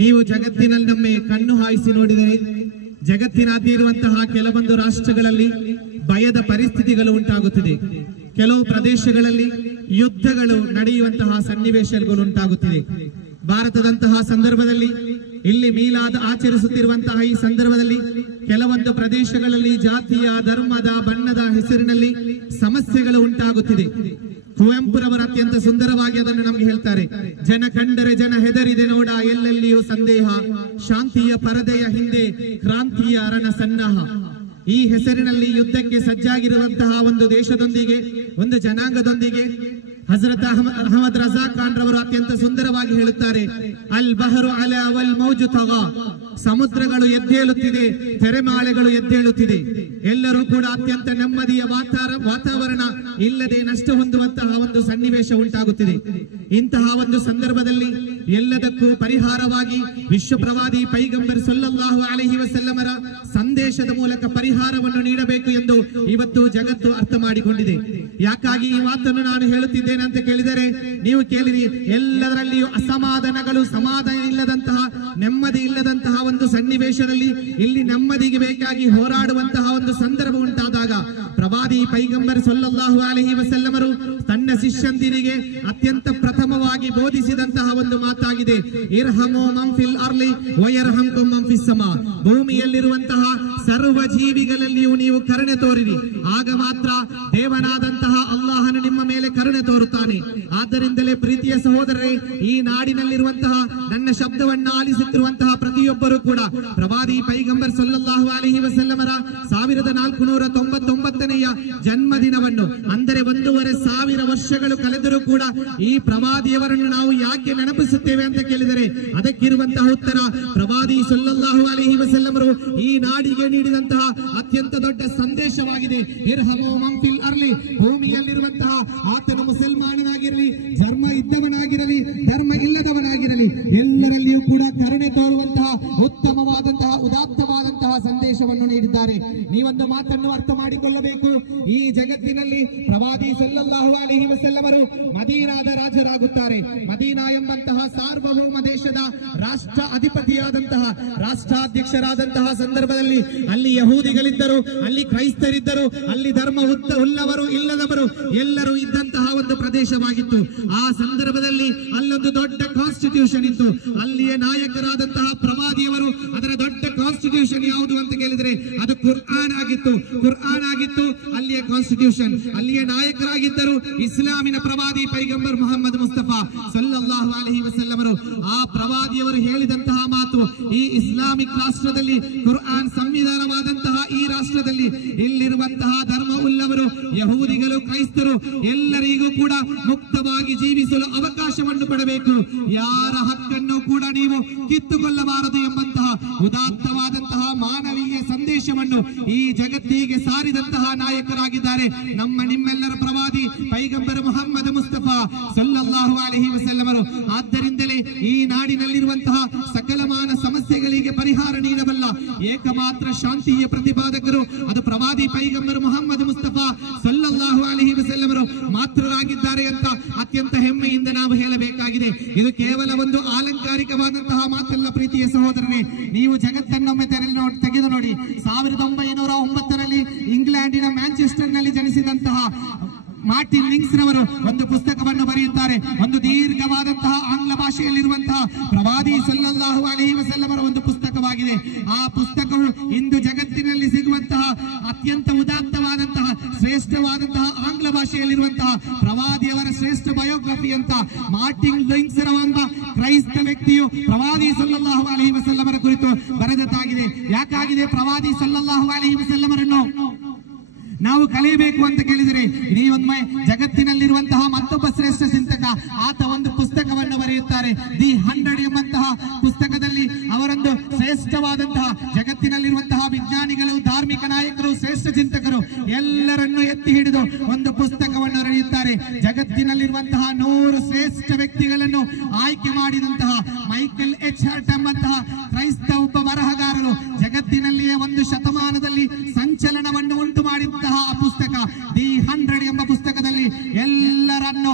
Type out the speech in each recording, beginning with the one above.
ನೀವು ಜಗತ್ತಿನಲ್ಲೊಮ್ಮೆ ಕಣ್ಣು ಹಾಯಿಸಿ ನೋಡಿದರೆ ಜಗತ್ತಿನಾದ್ಯಂತ ಇರುವಂತಹ ಕೆಲವೊಂದು ರಾಷ್ಟ್ರಗಳಲ್ಲಿ ಭಯದ ಪರಿಸ್ಥಿತಿಗಳು ಉಂಟಾಗುತ್ತಿದೆ. ಕೆಲವು ಪ್ರದೇಶಗಳಲ್ಲಿ ಯುದ್ಧಗಳು ನಡೆಯುವಂತಹ ಸನ್ನಿವೇಶಗಳು ಉಂಟಾಗುತ್ತಿದೆ. ಭಾರತದಂತಹ ಸಂದರ್ಭದಲ್ಲಿ ಇಲ್ಲಿ ಮೀಲಾದ್ ಆಚರಿಸುತ್ತಿರುವಂತಹ ಈ ಸಂದರ್ಭದಲ್ಲಿ ಕೆಲವೊಂದು ಪ್ರದೇಶಗಳಲ್ಲಿ ಜಾತಿಯ ಧರ್ಮದ ಬಣ್ಣದ ಹೆಸರಿನಲ್ಲಿ ಸಮಸ್ಯೆಗಳು ಉಂಟಾಗುತ್ತಿದೆ. ಕುವೆಂಪುರವರು ಅತ್ಯಂತ ಸುಂದರವಾಗಿ ಅದನ್ನು ನಮಗೆ ಹೇಳ್ತಾರೆ. ಜನ ಕಂಡರೆ ಜನ ಹೆದರಿದೆ ನೋಡ, ಎಲ್ಲೆಲ್ಲಿಯೂ ಸಂದೇಹ, ಶಾಂತಿಯ ಪರದೆಯ ಹಿಂದೆ ಕ್ರಾಂತಿಯ ಅರಣ ಸನ್ನಾಹ. ಈ ಹೆಸರಿನಲ್ಲಿ ಯುದ್ಧಕ್ಕೆ ಸಜ್ಜಾಗಿರುವಂತಹ ಒಂದು ದೇಶದೊಂದಿಗೆ, ಒಂದು ಜನಾಂಗದೊಂದಿಗೆ ಹಜರತ್ ಅಹಮದ್ ರಜಾ ಖಾನ್ ರವರು ಅತ್ಯಂತ ಸುಂದರವಾಗಿ ಹೇಳುತ್ತಾರೆ, ಅಲ್ ಬಹರು ಅಲ ವಲ್ ಮೌಜು ತಗಾ, ಸಮುದ್ರಗಳು ಎದ್ದೇಳುತ್ತಿದೆ, ತೆರೆಮಾಳೆಗಳು ಎದ್ದೇಳುತ್ತಿದೆ. ಎಲ್ಲರೂ ಕೂಡ ಅತ್ಯಂತ ನೆಮ್ಮದಿಯ ವಾತಾವರಣ ಇಲ್ಲದೆ ನಷ್ಟ ಹೊಂದುವಂತಹ ಒಂದು ಸನ್ನಿವೇಶ ಉಂಟಾಗುತ್ತಿದೆ. ಇಂತಹ ಒಂದು ಸಂದರ್ಭದಲ್ಲಿ ಎಲ್ಲದಕ್ಕೂ ಪರಿಹಾರವಾಗಿ ವಿಶ್ವ ಪ್ರವಾದಿ ಪೈಗಂಬರ್ ಸಲ್ಲಲ್ಲಾಹು ಅಲೈಹಿ ವಸಲ್ಲಮರ ಸಂದೇಶದ ಮೂಲಕ ಪರಿಹಾರವನ್ನು ನೀಡಬೇಕು ಎಂದು ಇವತ್ತು ಜಗತ್ತು ಅರ್ಥ ಮಾಡಿಕೊಂಡಿದೆ. ಯಾಕಾಗಿ ಈ ಮಾತನ್ನು ನಾನು ಹೇಳುತ್ತಿದ್ದೇನೆ ಅಂತ ಕೇಳಿದರೆ, ನೀವು ಕೇಳಿರಿ, ಎಲ್ಲದರಲ್ಲಿಯೂ ಅಸಮಾಧಾನಗಳು, ಸಮಾಧಾನ ಇಲ್ಲದಂತಹ, ನೆಮ್ಮದಿ ಇಲ್ಲದಂತಹ ಒಂದು ಸನ್ನಿವೇಶದಲ್ಲಿ ಇಲ್ಲಿ ನೆಮ್ಮದಿಗೆ ಬೇಕಾಗಿ ಹೋರಾಡುವಂತಹ ಒಂದು ಸಂದರ್ಭ ಉಂಟಾದಾಗ ಪ್ರವಾದಿ ಪೈಗಂಬರ್ ಸಲ್ಲಲ್ಲಾಹು ಅಲೈಹಿ ವಸಲ್ಲಮರು ತನ್ನ ಶಿಷ್ಯಂದಿರಿಗೆ ಅತ್ಯಂತ ಪ್ರಥಮವಾಗಿ ಬೋಧಿಸಿದಂತಹ ಒಂದು ಮಾತಾಗಿದೆ, ಇರ್ಹಮು ಮನ್ ಫಿಲ್ ಅರ್ಲಿ ವಯರ್ಹಮ್ಕುಮ್ ಮನ್ ಫಿಸ್ ಸಮಾ. ಭೂಮಿಯಲ್ಲಿರುವಂತಹ ಸರ್ವ ಜೀವಿಗಳಲ್ಲಿಯೂ ನೀವು ಕರುಣೆ ತೋರಿರಿ, ಆಗ ಮಾತ್ರ ದೇವನಾದಂತಹ ಅಲ್ಲಾಹನು ನಿಮ್ಮ ಮೇಲೆ ಕರುಣೆ ತೋರುತ್ತಾನೆ. ಆದ್ದರಿಂದಲೇ ಪ್ರೀತಿಯ ಸಹೋದರರೇ, ಈ ನಾಡಿನಲ್ಲಿರುವಂತಹ ನನ್ನ ಶಬ್ದವನ್ನ ಆಲಿಸುತ್ತಿರುವಂತಹ ಪ್ರತಿಯೊಬ್ಬರು ಕೂಡ ಪ್ರವಾದಿ ಪೈಗಂಬರ್ ಸಲ್ಲಲ್ಲಾಹು ಅಲೈಹಿ ವಸಲ್ಲಮರ 1499ನೆಯ ಜನ್ಮದಿನವನ್ನು, ಅಂದರೆ 1,500 ವರ್ಷಗಳು ಕಳೆದರೂ ಕೂಡ ಈ ಪ್ರವಾದಿಯವರನ್ನು ನಾವು ಯಾಕೆ ನೆನಪಿಸುತ್ತೇವೆ ಅಂತ ಕೇಳಿದರೆ, ಅದಕ್ಕಿರುವಂತಹ ಉತ್ತರ ಪ್ರವಾದಿ ಸಲ್ಲಲ್ಲಾಹು ಅಲೈಹಿ ವಸಲ್ಲಮರು ಈ ನಾಡಿಗೆ ನೀಡಿದಂತಹ ಅತ್ಯಂತ ದೊಡ್ಡ ಸಂದೇಶವಾಗಿದೆ. ಇರ್ಹಮು ಮನ್ ಫಿಲ್ ಅರ್ಲಿ, ಭೂಮಿಯಲ್ಲಿರುವಂತಹ ಆತನು ಮುಸಲ್ಮಾನನಾಗಿರಲಿ, ಧರ್ಮ ಇದ್ದವನಾಗಿರಲಿ, ಧರ್ಮ ಇಲ್ಲದವನಾಗಿರಲಿ, ಎಲ್ಲರಲ್ಲಿಯೂ ಕೂಡ ಕರುಣೆ ತೋರುವಂತಹ ಉತ್ತಮವಾದಂತಹ ಉದಾತ್ತವಾದಂತಹ ಸಂದೇಶವನ್ನು ನೀಡಿದ್ದಾರೆ. ನೀವೊಂದು ಮಾತನ್ನು ಅರ್ಥ ಮಾಡಿಕೊಳ್ಳಬೇಕು. ಈ ಜಗತ್ತಿನಲ್ಲಿ ಪ್ರವಾದಿ ಸಲ್ಲಲ್ಲಾಹು ಅಲೈಹಿ ವಸಲ್ಲಮರು ಮದೀನಾದ ರಾಜರಾಗುತ್ತಾರೆ. ಮದೀನಾ ಎಂಬಂತಹ ಸಾರ್ವಭೌಮ ದೇಶದ ರಾಷ್ಟ್ರ ಅಧಿಪತಿಯಾದಂತಹ, ರಾಷ್ಟ್ರಾಧ್ಯಕ್ಷರಾದಂತಹ ಸಂದರ್ಭದಲ್ಲಿ ಅಲ್ಲಿ ಯಹೂದಿಗಳಿದ್ದರು, ಅಲ್ಲಿ ಕ್ರೈಸ್ತರಿದ್ದರು, ಅಲ್ಲಿ ಧರ್ಮ ಉಳ್ಳವರು ಇಲ್ಲದವರು ಎಲ್ಲರೂ ಇದ್ದಂತಹ ಒಂದು ಪ್ರದೇಶವಾಗಿತ್ತು. ಆ ಸಂದರ್ಭದಲ್ಲಿ ಅಲ್ಲೊಂದು ದೊಡ್ಡ ಕಾನ್ಸ್ಟಿಟ್ಯೂಷನ್ ಇತ್ತು. ಅಲ್ಲಿಯ ನಾಯಕರಾದಂತಹ ಪ್ರವಾದಿಯವರು, ಅದರ ದೊಡ್ಡ ಕಾನ್ಸ್ಟಿಟ್ಯೂಷನ್ ಯಾವುದು ಅಂತ ಕೇಳಿದ್ರೆ ಅದು ಕುರ್ಆನ್ ಆಗಿತ್ತು. ಕುರ್ಆನ್ ಆಗಿತ್ತು ಅಲ್ಲಿಯ ಕಾನ್ಸ್ಟಿಟ್ಯೂಷನ್. ಅಲ್ಲಿಯ ನಾಯಕರಾಗಿದ್ದರು ಇಸ್ಲಾಮಿನ ಪ್ರವಾದಿ ಪೈಗಂಬರ್ ಮುಹಮ್ಮದ್ ಮುಸ್ತಫಾ ಸಲ್ಲಲ್ಲಾಹು ಅಲೈಹಿ ವಸಲ್ಲಮರು. ಆ ಪ್ರವಾದಿಯವರು ಹೇಳಿದಂತಹ ಮಾತು, ಈ ಇಸ್ಲಾಮಿಕ್ ರಾಷ್ಟ್ರದಲ್ಲಿ, ಕುರ್ಆನ್ ಸಂವಿಧಾನವಾದಂತಹ ಈ ರಾಷ್ಟ್ರದಲ್ಲಿ ಇಲ್ಲಿರುವಂತಹ ಧರ್ಮ ಉಳ್ಳವರು, ಯಹೂದಿಗಳು, ಕ್ರೈಸ್ತರು ಎಲ್ಲರಿಗೂ ಕೂಡ ಮುಕ್ತವಾಗಿ ಜೀವಿಸಲು ಅವಕಾಶವನ್ನು ಕೊಡಬೇಕು, ಯಾರ ಹಕ್ಕನ್ನು ಕೂಡ ನೀವು ಕಿತ್ತುಕೊಳ್ಳಬಾರದು ಎಂಬಂತಹ ಉದಾತ್ತವಾದಂತಹ ಮಾನವೀಯ ಸಂದೇಶವನ್ನು ಈ ಜಗತ್ತಿಗೆ ಸಾರಿದಂತಹ ನಾಯಕರಾಗಿದ್ದಾರೆ ನಮ್ಮ ನಿಮ್ಮೆಲ್ಲರ ಪ್ರವಾದಿ ಪೈಗಂಬರ್ ಮುಹಮ್ಮದ್ ಮುಸ್ತಫಾ ಸಲ್ಲಲ್ಲಾಹು ಅಲೈಹಿ ವಸಲ್ಲಮರು. ಆದ್ದರಿಂದಲೇ ಈ ನಾಡಿನಲ್ಲಿರುವಂತಹ ಸಕಲಮಾನ ಸಮಸ್ಯೆಗಳಿಗೆ ಪರಿಹಾರ ನೀಡಬಲ್ಲ ಏಕಮಾತ್ರ ಶಾಂತಿಯ ಪ್ರತಿಪಾದಕರು ಅದು ಪ್ರವಾದಿ ಪೈಗಂಬರ್ ಮುಹಮ್ಮದ್ ಮುಸ್ತಫಾ ಸಲ್ಲಲ್ಲಾಹು ಅಲೈಹಿ ವಸಲ್ಲಮರು ಮಾತ್ರರಾಗಿದ್ದಾರೆ ಅಂತ ಅತ್ಯಂತ ಹೆಮ್ಮೆಯಿಂದ ನಾವು ಹೇಳಬೇಕಾಗಿದೆ. ಇದು ಕೇವಲ ಒಂದು ಆಲಂಕಾರಿಕವಾದಂತಹ ಮಾತಲ್ಲ ಪ್ರೀತಿಯ ಸಹೋದರನೇ. ನೀವು ಜಗತ್ತನ್ನೊಮ್ಮೆ ತೆಗೆದು ನೋಡಿ. 1909ರಲ್ಲಿ ಇಂಗ್ಲೆಂಡಿನ ಮ್ಯಾಂಚೆಸ್ಟರ್ ನಲ್ಲಿ ಜನಿಸಿದಂತಹ ಮಾರ್ಟಿನ್ ಲಿಂಕ್ಸ್ ರವರು ಒಂದು ಪುಸ್ತಕವನ್ನು ಬರೆಯುತ್ತಾರೆ. ಒಂದು ದೀರ್ಘವಾದಂತಹ ಆಂಗ್ಲ ಭಾಷೆಯಲ್ಲಿರುವಂತಹ ಪ್ರವಾದಿ ಸಲ್ಲಲ್ಲಾಹು ಅಲೈಹಿ ವಸಲ್ಲಮರ ಒಂದು ಪುಸ್ತಕವಾಗಿದೆ. ಆ ಪುಸ್ತಕವು ಇಂದು ಜಗತ್ತಿನಲ್ಲಿ ಸಿಗುವಂತಹ ಅತ್ಯಂತ ಉದಾತ್ತವಾದಂತಹ ಶ್ರೇಷ್ಠವಾದಂತಹ ಆಂಗ್ಲ ಭಾಷೆಯಲ್ಲಿರುವಂತಹ ಪ್ರವಾದಿಯವರ ಶ್ರೇಷ್ಠ ಬಯೋಗ್ರಫಿ ಅಂತ ಮಾರ್ಟಿನ್ ಲಿಂಕ್ಸ್ ಎಂಬ ಕ್ರೈಸ್ತ ವ್ಯಕ್ತಿಯು ಪ್ರವಾದಿ ಸಲ್ಲಲ್ಲಾಹು ಅಲೈಹಿ ವಸಲ್ಲಮರ ಕುರಿತು ಬರೆದದ್ದಾಗಿದೆ. ಯಾಕಾಗಿದೆ ಪ್ರವಾದಿ ಸಲ್ಲಲ್ಲಾಹು ಅಲೈಹಿ ವಸಲ್ಲಮರನ್ನು ನಾವು ಕಲಿಯಬೇಕು ಅಂತ ಕೇಳಿದರೆ, ನೀವೊಮ್ಮೆ ಜಗತ್ತಿನಲ್ಲಿರುವಂತಹ ಮತ್ತೊಬ್ಬ ಶ್ರೇಷ್ಠ ಚಿಂತಕ ಆತ ಒಂದು ಪುಸ್ತಕವನ್ನು ಬರೆಯುತ್ತಾರೆ. ದಿ 100 ಎಂಬಂತಹ ಪುಸ್ತಕದಲ್ಲಿ ಅವರೊಂದು ಶ್ರೇಷ್ಠವಾದಂತಹ ಜಗತ್ತಿನಲ್ಲಿರುವಂತಹ ವಿಜ್ಞಾನಿಗಳು, ಧಾರ್ಮಿಕ ನಾಯಕರು, ಶ್ರೇಷ್ಠ ಚಿಂತಕರು ಎಲ್ಲರನ್ನು ಎತ್ತಿ ಹಿಡಿದು ಒಂದು ಪುಸ್ತಕವನ್ನು ಬರೆಯುತ್ತಾರೆ. ಜಗತ್ತಿನಲ್ಲಿರುವಂತಹ 100 ಶ್ರೇಷ್ಠ ವ್ಯಕ್ತಿಗಳನ್ನು ಆಯ್ಕೆ ಮಾಡಿದಂತಹ ಮೈಕೆಲ್ ಎಚ್ ಹರ್ಟ್ ಎಂಬಂತಹ ಕ್ರೈಸ್ತ ಒಬ್ಬ ಬರಹಗಾರರು ಜಗತ್ತಿನಲ್ಲಿಯೇ ಒಂದು ಶತಮಾನದಲ್ಲಿ ಸಂಚಲನವನ್ನು ಉಂಟು ಮಾಡಿದಂತಹ ಆ ಪುಸ್ತಕ ದಿ 100 ಎಂಬ ಪುಸ್ತಕದಲ್ಲಿ ಎಲ್ಲರನ್ನು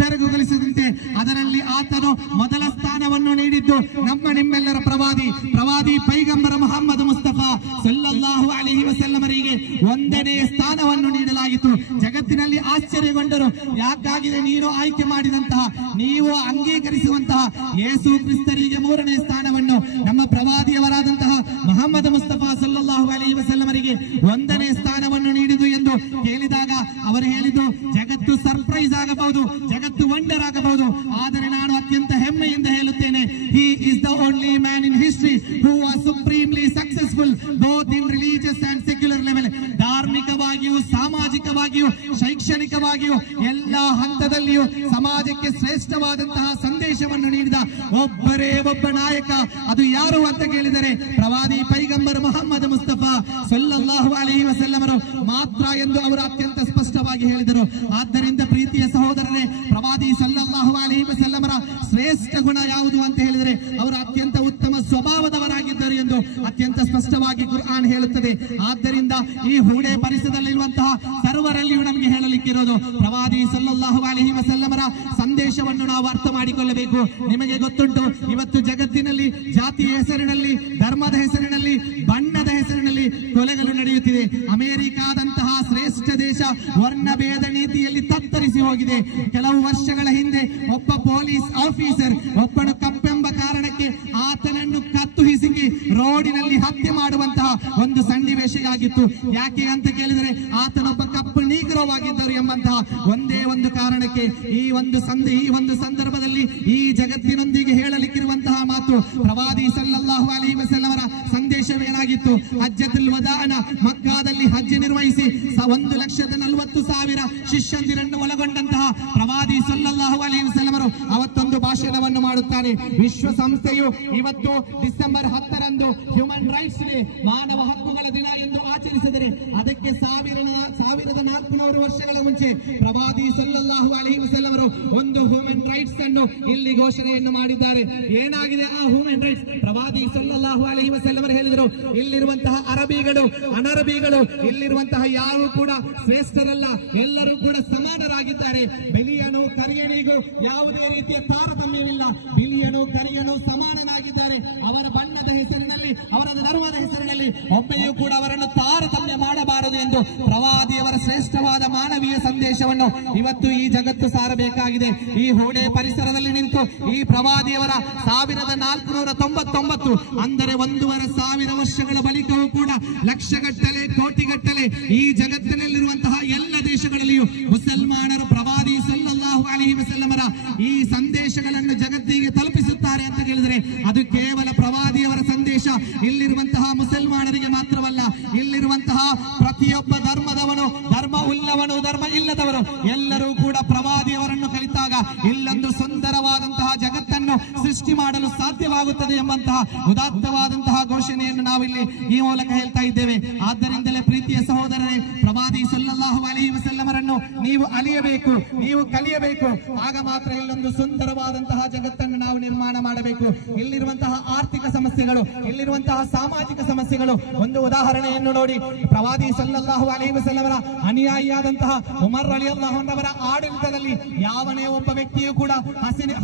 ಬೆರಗುಗೊಳಿಸಿದಂತೆ ಅದರಲ್ಲಿ ಆತನು ಮೊದಲ ಸ್ಥಾನವನ್ನು ನೀಡಿದ್ದು ನಮ್ಮ ನಿಮ್ಮೆಲ್ಲರ ಪ್ರವಾದಿ ಪೈಗಂಬರ ಮುಹಮ್ಮದ್ ಮುಸ್ತಫಾ ಸಲ್ಲಲ್ಲಾಹು ಅಲೈಹಿ ವಸಲ್ಲಮರಿಗೆ 1ನೇ ಸ್ಥಾನವನ್ನು ನೀಡಲಾಗಿತ್ತು. ಜಗತ್ತಿನಲ್ಲಿ ಆಶ್ಚರ್ಯಗೊಂಡರು, ಯಾಕಾಗಿದೆ ನೀನು ಆಯ್ಕೆ ಮಾಡಿದಂತಹ, ನೀವು ಅಂಗೀಕರಿಸುವಂತಹ ಯೇಸು ಕ್ರಿಸ್ತರಿಗೆ 3ನೇ ಸ್ಥಾನವನ್ನು ನಮ್ಮ ಪ್ರವಾದಿಯವರಾದಂತಹ ಮುಹಮ್ಮದ್ ಮುಸ್ತಫಾ ಸಲ್ಲಲ್ಲಾಹು ಅಲೈಹಿ ವಸಲ್ಲಮರಿಗೆ 1ನೇ ಸ್ಥಾನವನ್ನು ನೀಡಿದು ಎಂದು ಕೇಳಿದಾಗ ಅವರು ಹೇಳಿದ್ದು, ಜಗತ್ತು ಸರ್ಪ್ರೈಸ್ ಆಗಬಹುದು, ಜಗತ್ತು ವಂಡರ್ ಆಗಬಹುದು, ಆದರೆ ನಾನು ಅತ್ಯಂತ ಹೆಮ್ಮೆಯಿಂದ ಹೇಳುತ್ತೇನೆ, he is the only man in history who was supremely successful both in religious and secular level. ಧಾರ್ಮಿಕವಾಗಿಯೂ ಸಾಮಾಜಿಕವಾಗಿಯೂ ಶೈಕ್ಷಣಿಕವಾಗಿಯೂ ಎಲ್ಲ ಹಂತದಲ್ಲಿಯೂ ಸಮಾಜಕ್ಕೆ ಶ್ರೇಷ್ಠವಾದಂತಹ ಸಂದೇಶವನ್ನು ನೀಡಿದ ಒಬ್ಬರೇ ಒಬ್ಬ ನಾಯಕ, ಅದು ಯಾರು ಅಂತ ಕೇಳಿದರೆ ಪ್ರವಾದಿ ಪೈಗಂಬರ್ ಮುಹಮ್ಮದ್ ಮುಸ್ತಫಾ ಸಲ್ಲಲ್ಲಾಹು ಅಲೈಹಿ ವಸಲ್ಲಮರು ಮಾತ್ರ ಎಂದು ಅವರು ಅತ್ಯಂತ ಸ್ಪಷ್ಟವಾಗಿ ಹೇಳಿದರು. ಆದ್ದರಿಂದ ಪ್ರೀತಿಯ ಸಹೋದರರೇ, ಪ್ರವಾದಿ ಸಲ್ಲಲ್ಲಾಹು ಅಲೈಹಿ ವಸಲ್ಲಮರ ಶ್ರೇಷ್ಠ ಗುಣ ಯಾವುದು ಅಂತ ಹೇಳಿದರೆ ಅವರು ಅತ್ಯಂತ ಉತ್ತಮ ಸ್ವಭಾವದವರಾಗಿದ್ದರು ಎಂದು ಅತ್ಯಂತ ಸ್ಪಷ್ಟವಾಗಿ ಕುರ್ಆನ್ ಹೇಳುತ್ತದೆ. ಆದ್ದರಿಂದ ಈ ಹೂಡೆ ಪರಿಸರದಲ್ಲಿರುವಂತಹ ಸರ್ವರಲ್ಲಿಯೂ ನಮಗೆ ಹೇಳಲಿಕ್ಕಿರೋದು, ಪ್ರವಾದಿ ಸಲ್ಲಲ್ಲಾಹು ಅಲೈಹಿ ವಸಲ್ಲಮರ ಸಂದೇಶವನ್ನು ನಾವು ಅರ್ಥ ಮಾಡಿಕೊಳ್ಳಬೇಕು. ನಿಮಗೆ ಗೊತ್ತುಂಟು, ಇವತ್ತು ಜಗತ್ತಿನಲ್ಲಿ ಜಾತಿಯ ಹೆಸರಿನಲ್ಲಿ, ಧರ್ಮದ ಹೆಸರಿನಲ್ಲಿ, ಬಣ್ಣದ ಹೆಸರಿನಲ್ಲಿ ಕೊಲೆಗಳು ನಡೆಯುತ್ತಿದೆ. ಅಮೆರಿಕಾದಂತಹ ಶ್ರೇಷ್ಠ ದೇಶ ವರ್ಣಭೇದ ನೀತಿಯಲ್ಲಿ ತತ್ತರಿಸಿ ಹೋಗಿದೆ. ಕೆಲವು ವರ್ಷಗಳ ಹಿಂದೆ ಒಬ್ಬ ಪೊಲೀಸ್ ಆಫೀಸರ್ ಒಬ್ಬನು ಕಪ್ಪೆಂಬ ಕಾರಣಕ್ಕೆ ಆತನನ್ನು ಕತ್ತು ಹಿಸುಕಿ ರೋಡಿನಲ್ಲಿ ಹತ್ಯೆ ಮಾಡುವಂತಹ ಒಂದು ಸನ್ನಿವೇಶವಾಗಿತ್ತು. ಯಾಕೆ ಅಂತ ಕೇಳಿದರೆ ಆತನೊಬ್ಬ ಕಪ್ಪು ನೀಗ್ರವಾಗಿದ್ದರು ಎಂಬಂತಹ ಒಂದೇ ಒಂದು ಕಾರಣಕ್ಕೆ. ಈ ಒಂದು ಸಂದರ್ಭದಲ್ಲಿ ಈ ಜಗತ್ತಿನೊಂದಿಗೆ ಹೇಳಲಿಕ್ಕಿರುವಂತಹ ಮಾತು, ಪ್ರವಾದಿ ಸಲ್ಲಲ್ಲಾಹು ಅಲೈಹಿ ವಸಲ್ಲಮರ ಸಂದೇಶವೇನಾಗಿತ್ತು? ಹಜ್ಜತುಲ್ ವದಾನ, ಮಕ್ಕಾದಲ್ಲಿ ಹಜ್ ನಿರ್ವಹಿಸಿ 1,40,000 ಶಿಷ್ಯಂದಿರನ್ನು ಒಳಗೊಂಡಂತಹ ಪ್ರವಾದಿ ಸಲ್ಲಲ್ಲಾಹು ಅಲೈಹಿ ವಸಲ್ಲಮರು ಅವತ್ತೊಂದು ಭಾಷಣವನ್ನು ಮಾಡುತ್ತಾರೆ. ವಿಶ್ವಸಂಸ್ಥೆಯು ಇವತ್ತು ಡಿಸೆಂಬರ್ 10ರಂದು ಹ್ಯೂಮನ್ ರೈಟ್ಸ್ ಡೇ, ಮಾನವ ಹಕ್ಕುಗಳ ದಿನ ಎಂದು ಆಚರಿಸಿದರೆ ಅದಕ್ಕೆ 1400 ವರ್ಷಗಳ ಮುಂಚೆ ಪ್ರವಾದಿ ಸಲ್ಲಲ್ಲಾಹು ಅಲೈಹಿ ವಸಲ್ಲಮರು ಒಂದು ಹ್ಯೂಮನ್ ರೈಟ್ಸ್ ಅನ್ನು ಇಲ್ಲಿ ಘೋಷಣೆಯನ್ನು ಮಾಡಿದ್ದಾರೆ. ಏನಾಗಿದೆ ಆ ಹ್ಯೂಮನ್ ರೈಟ್ಸ್? ಪ್ರವಾದಿ ಸಲ್ಲಲ್ಲಾಹು ಅಲೈಹಿ ವಸಲ್ಲಮರು ಹೇಳಿದರು, ಇಲ್ಲಿರುವಂತಹ ಅರಬಿಗಳು, ಅನರಬಿಗಳು, ಇಲ್ಲಿರುವಂತಹ ಯಾರು ಕೂಡ ಶ್ರೇಷ್ಠರಲ್ಲ, ಎಲ್ಲರೂ ಕೂಡ ಸಮಾನರಾಗಿದ್ದಾರೆ. ಬಿಳಿಯನು ಕರಿಯನಿಗೂ ಯಾವುದೇ ರೀತಿಯ ತಾರತಮ್ಯವಿಲ್ಲ. ಬಿಳಿಯನು ಕರಿಯನು ಸಮಾನನಾಗಿದ್ದಾರೆ. ಅವರ ಬಣ್ಣದ ಹೆಸರಿನಲ್ಲಿ, ಅವರ ಧರ್ಮದ ಹೆಸರಿನಲ್ಲಿ ಒಬ್ಬೆಯೂ ಕೂಡ ಅವರನ್ನು ತಾರತಮ್ಯ ಮಾಡಬಾರದು ಎಂದು ಪ್ರವಾದಿಯವರ ಶ್ರೇಷ್ಠವಾದ ಮಾನವೀಯ ಸಂದೇಶವನ್ನು ಇವತ್ತು ಈ ಜಗತ್ತು ಸಾರಬೇಕಾಗಿದೆ. ಈ ಹೂಡೆ ಪರಿಸರದಲ್ಲಿ ನಿಂತು ಈ ಪ್ರವಾದಿಯವರ 1499 ಅಂದರೆ 1,500 ವರ್ಷಗಳ ಬಳಿಕವೂ ಕೂಡ ಲಕ್ಷಗಟ್ಟಲೆ, ಕೋಟಿಗಟ್ಟಲೆ ಈ ಜಗತ್ತಿನಲ್ಲಿರುವಂತಹ ಎಲ್ಲ ದೇಶಗಳಲ್ಲಿಯೂ ಮುಸಲ್ಮಾನರು ಪ್ರವಾದಿ ಸಲ್ಲಲ್ಲಾಹು ಅಲೈಹಿ ವಸಲ್ಲಮರ ಈ ಸಂದೇಶಗಳನ್ನು ಜಗತ್ತಿಗೆ ತಲುಪಿಸುತ್ತಾರೆ ಅಂತ ಹೇಳಿದರೆ ಅದು ಕೇವಲ ಪ್ರವಾದಿಯವರ ಸಂದೇಶ ಇಲ್ಲಿರುವಂತಹ ಮುಸಲ್ಮಾನರಿಗೆ ಮಾತ್ರವಲ್ಲ, ಇಲ್ಲಿರುವಂತಹ ಪ್ರತಿಯೊಬ್ಬ ಧರ್ಮದವನು, ಧರ್ಮ ಉಳ್ಳವನು, ಧರ್ಮ ಇಲ್ಲದವರು ಎಲ್ಲರೂ ಕೂಡ ಪ್ರವಾದಿಯವರನ್ನು ಕಲಿತಾಗ ಇಲ್ಲೊಂದು ಸುಂದರವಾದಂತಹ ಜಗತ್ತನ್ನು ಸೃಷ್ಟಿ ಮಾಡಲು ಸಾಧ್ಯವಾಗುತ್ತದೆ ಎಂಬಂತಹ ಉದಾತ್ತವಾದಂತಹ ಘೋಷಣೆಯನ್ನು ನಾವಿಲ್ಲಿ ಈ ಮೂಲಕ ಹೇಳ್ತಾ ಇದ್ದೇವೆ. ಆದ್ದರಿಂದಲೇ ಪ್ರೀತಿಯ ಸಹೋದರರೇ, ಪ್ರವಾದಿ ಸಲ್ಲಲ್ಲಾಹು ಅಲೈಹಿ ವಸಲ್ಲಮರನ್ನು ನೀವು ಅಲಿಯಬೇಕು, ನೀವು ಕಲಿಯಬೇಕು. ಆಗ ಮಾತ್ರ ಇಲ್ಲೊಂದು ಸುಂದರವಾದಂತಹ ಜಗತ್ತನ್ನು ನಾವು ನಿರ್ಮಾಣ ಮಾಡಬೇಕು. ಇಲ್ಲಿರುವಂತಹ ಆರ್ಥಿಕ ಸಮಸ್ಯೆಗಳು, ಇಲ್ಲಿರುವಂತಹ ಸಾಮಾಜಿಕ ಸಮಸ್ಯೆಗಳು, ಒಂದು ಉದಾಹರಣೆಯನ್ನು ನೋಡಿ. ಪ್ರವಾದಿ ಸಲ್ಲಲ್ಲಾಹು ಅಲೈಹಿ ವಸಲ್ಲಮರ ಅನುಯಾಯಿಯಾದಂತಹ ಉಮರ್ ರಲಿಯಲ್ಲಾಹು ಅನ್ಹು ಆಡಳಿತದಲ್ಲಿ ಯಾವನೇ ಒಬ್ಬ ವ್ಯಕ್ತಿಯೂ ಕೂಡ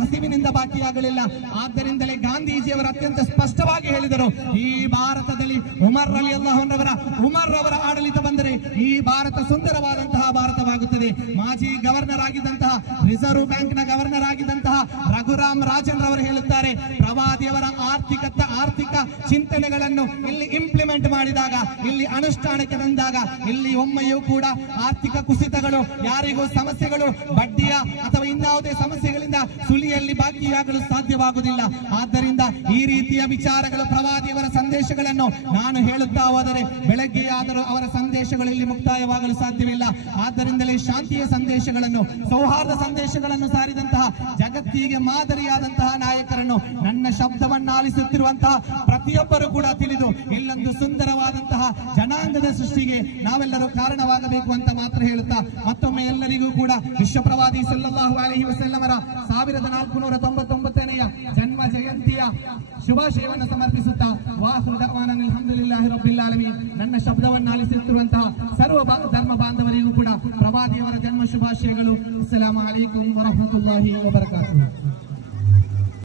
ಹಸಿವಿನಿಂದ ಬಾಕಿಯಾಗಲಿಲ್ಲ. ಆದ್ದರಿಂದಲೇ ಗಾಂಧೀಜಿಯವರು ಅತ್ಯಂತ ಸ್ಪಷ್ಟವಾಗಿ ಹೇಳಿದರು, ಈ ಭಾರತದಲ್ಲಿ ಉಮರ್ ರಲಿಯಲ್ಲಾಹು ಅನ್ಹು ಅವರ ಆಡಳಿತ ಬಂದರೆ ಈ ಭಾರತ ಸುಂದರವಾದಂತಹ ಭಾರತವಾಗುತ್ತದೆ. ಮಾಜಿ ಗವರ್ನರ್ ಆಗಿದ್ದಂತಹ, ರಿಸರ್ವ್ ಬ್ಯಾಂಕ್ ನ ಗವರ್ನರ್ ಆಗಿದ್ದಂತಹ ರಘುರಾಮ್ ರಾಜನ್ ರವರು ಹೇಳುತ್ತಾರೆ, ಪ್ರವಾದಿಯವರ ಆರ್ಥಿಕ ಚಿಂತನೆಗಳನ್ನು ಇಲ್ಲಿ ಇಂಪ್ಲಿಮೆಂಟ್ ಮಾಡಿದಾಗ, ಇಲ್ಲಿ ಅನುಷ್ಠಾನಕ್ಕೆ ತಂದಾಗ ಇಲ್ಲಿ ಒಮ್ಮೆಯೂ ಕೂಡ ಆರ್ಥಿಕ ಕುಸಿತಗಳು, ಯಾರಿಗೂ ಸಮಸ್ಯೆಗಳು, ಬಡ್ಡಿಯ ಅಥವಾ ಇನ್ಯಾವುದೇ ಸಮಸ್ಯೆಗಳಿಂದ ಸುಲಿಯಲ್ಲಿ ಬಾಕಿಯಾಗಲು ಸಾಧ್ಯವಾಗುವುದಿಲ್ಲ. ಆದ್ದರಿಂದ ಈ ರೀತಿಯ ವಿಚಾರಗಳು, ಪ್ರವಾದಿಯವರ ಸಂದೇಶಗಳನ್ನು ನಾನು ಹೇಳುತ್ತಾ ಹೋದರೆ ಬೆಳಗ್ಗೆಯಾದರೂ ಅವರ ಸಂದೇಶಗಳಲ್ಲಿ ಮುಕ್ತಾಯವಾಗಲು ಸಾಧ್ಯವಿಲ್ಲ. ಆದ್ದರಿಂದಲೇ ಶಾಂತಿಯ ಸಂದೇಶಗಳನ್ನು, ಸೌಹಾರ್ದ ಸಂದೇಶಗಳನ್ನು ಸಾರಿದಂತಹ ಜಗತ್ತಿಗೆ ಮಾದರಿಯಾದಂತಹ ನಾಯಕರನ್ನು ನನ್ನ ಶಬ್ದವನ್ನು ಆಲಿಸುತ್ತಿರುವಂತಹ ಪ್ರತಿಯೊಬ್ಬರು ಕೂಡ ತಿಳಿದು ಇಲ್ಲೊಂದು ಸುಂದರವಾದಂತಹ ಜನಾಂಗದ ಸೃಷ್ಟಿಗೆ ನಾವೆಲ್ಲರೂ ಕಾರಣವಾಗಬೇಕು ಅಂತ ಮಾತ್ರ ಹೇಳುತ್ತಾ ಮತ್ತೊಮ್ಮೆ ಎಲ್ಲರಿಗೂ ಕೂಡ ವಿಶ್ವ ಪ್ರವಾದಿ ಸಲ್ಲಲ್ಲಾಹು ಅಲೈಹಿ ವಸಲ್ಲಮರ 1499ನೆಯ ಜನ್ಮ ಜಯಂತಿಯ ಶುಭಾಶಯವನ್ನು ಸಮರ್ಪಿಸುತ್ತಾ ವಾಹು ದಅವಾನಾ ಅಲ್ಹಮ್ದುಲಿಲ್ಲಾಹಿ ರಬ್ಬಿಲ್ ಆಲಮೀನ್. ನನ್ನ ಶಬ್ದವನ್ನು ಆಲಿಸುತ್ತಿರುವಂತಹ